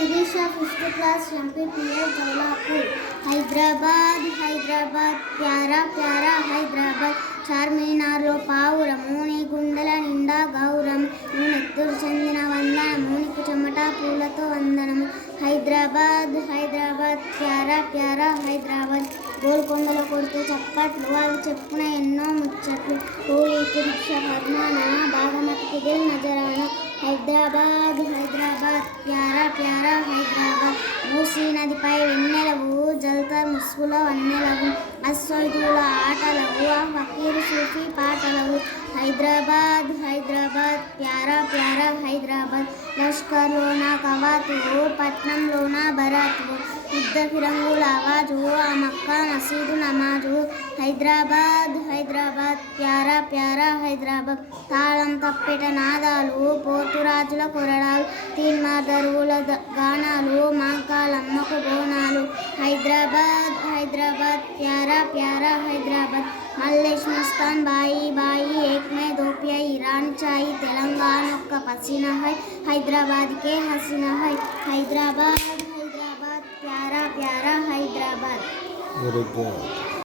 Shirisha, 5th class, MPPA, Jawlapur. Hyderabad, Hyderabad, प्यारा प्यारा హైదరాబాద్. చార్మినార్లో పావురము, నీ గుండెల నిండా గౌరము, నువ్వు నెత్తురు చెందిన వందనము, నీకు చెమట పూలతో వందనము. హైదరాబాద్, హైదరాబాద్, ప్యారా ప్యారా హైదరాబాద్. గోల్కొండలో కొడితే చప్పట్లు, అవి చెప్పున ఎన్నో ముచ్చట్లు. కోయి పురుష పద్మాన, బాగమతికి దిల్ నజరాన. హైదరాబాద్, హైదరాబాద్, ప్యారా ప్యారా హైదరాబాద్. మూసీ నదిపై వెన్నెలవు, జల్తర్ ముసుగులో వన్నెలవు, అశ్వైదుల ఆటలవు, ఆ ఫకీరు సూఫీ పాటలవు. హైదరాబాద్, హైదరాబాద్, ప్యారా ప్యారా హైదరాబాద్. లష్కర్లోన కవాతువు, పట్నంలోన బరాతువు, యుద్ధ ఫిరంగుల ఆవాజు, ఆ మక్కా మసీదు నమాజు. హైదరాబాద్, హైదరాబాద్, ప్యారా ప్యారా హైదరాబాద్. తాళం తప్పెట నాదాలు, పోతురాజుల కొరడాలు, తీన్మార్దరువుల గానాలు, మాంకాలమ్మకు బోనాలు. హైదరాబాద్, హైదరాబాద్, प्यारा प्यारा हैदराबाद. मल्लेश मस्तान बाई बाई, एक में दो पिया ईरान चाई. तेलंगाना का पसीना है, हैदराबाद के हसीना है. हैदराबाद, हैदराबाद, प्यारा प्यारा हैदराबाद. Very good.